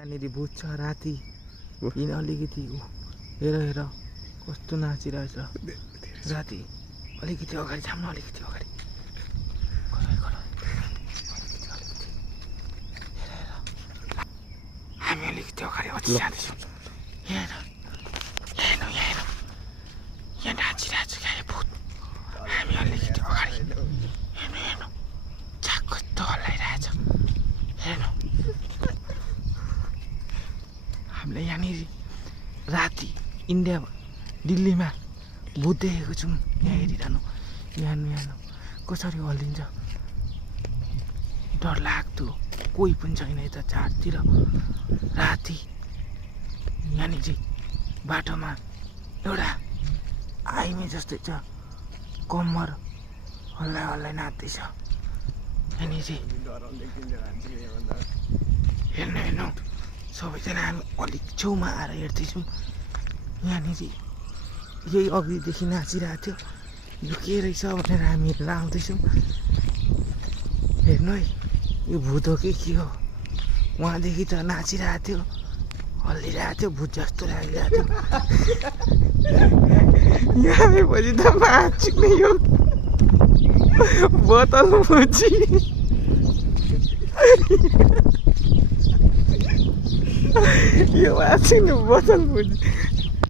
यहाँनिर भूत छ राति हिँड अलिकति हेर हेर कस्तो नाचिरहेछ राति अलिकति अगाडि थाम्नु अलिकति अगाडि हामी अलिकति अगाडि अझै जाँदैछौँ यहाँ नाचिरहेछ क्या यो भूत हामी अलिकति अगाडि हेर्नु झाक कस्तो हल्लाइरहेछ हेर्नु हामीले यहाँनिर राति इन्डिया दिल्लीमा भूत देखेको छौँ यहाँ हेरिरहनु यहाँ कसरी हल्लिन्छ डर लाग्दो कोही पनि छैन यता चारतिर राति यहाँनिर बाटोमा एउटा आइमे जस्तै छ कम्मर हल्लाइ नाच्दैछ यहाँनिर हेर्नु सबैजना हामी अलिक छेउमा आएर हेर्दैछौँ यहाँनिर यही अघिदेखि नाचिरहेको थियो यो के रहेछ भनेर हामी हेरेर आउँदैछौँ हेर्नु है यो भूत हो कि के हो उहाँदेखि त नाचिरहेको थियो हल्लिरहेको थियो भूत जस्तो लागिरहेको थियो यहाँ आएपछि त माछु नै यो बोतल मुची यो माछु नि बोतल मुची